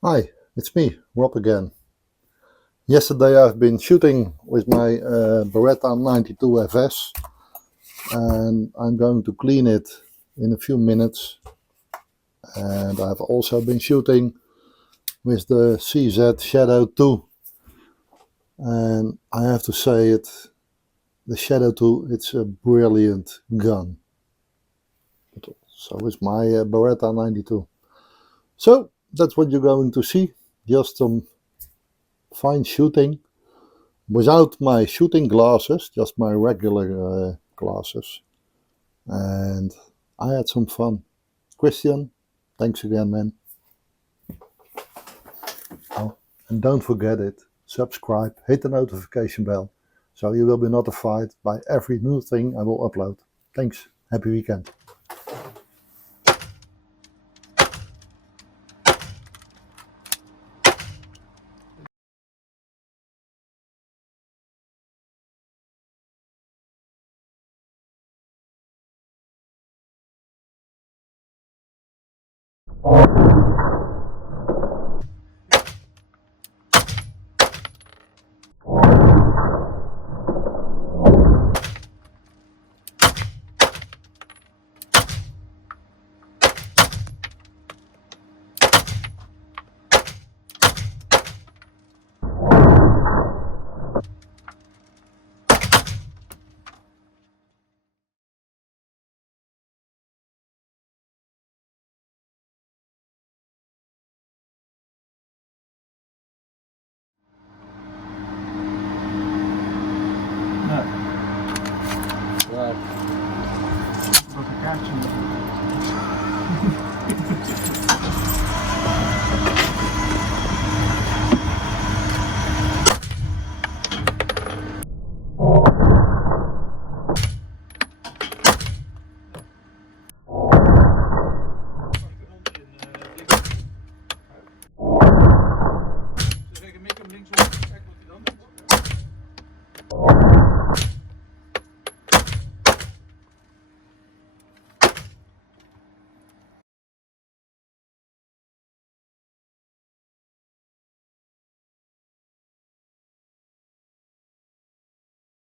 Hi, it's me, Rob again. Yesterday I've been shooting with my Beretta 92 FS and I'm going to clean it in a few minutes. And I've also been shooting with the CZ Shadow 2, and I have to say the Shadow 2, it's a brilliant gun. But so is my Beretta 92. So that's what you're going to see, just some fine shooting. Without my shooting glasses, just my regular glasses. And I had some fun. Christian, thanks again, man. Oh, and don't forget it. Subscribe, hit the notification bell, so you will be notified by every new thing I will upload. Thanks. Happy weekend.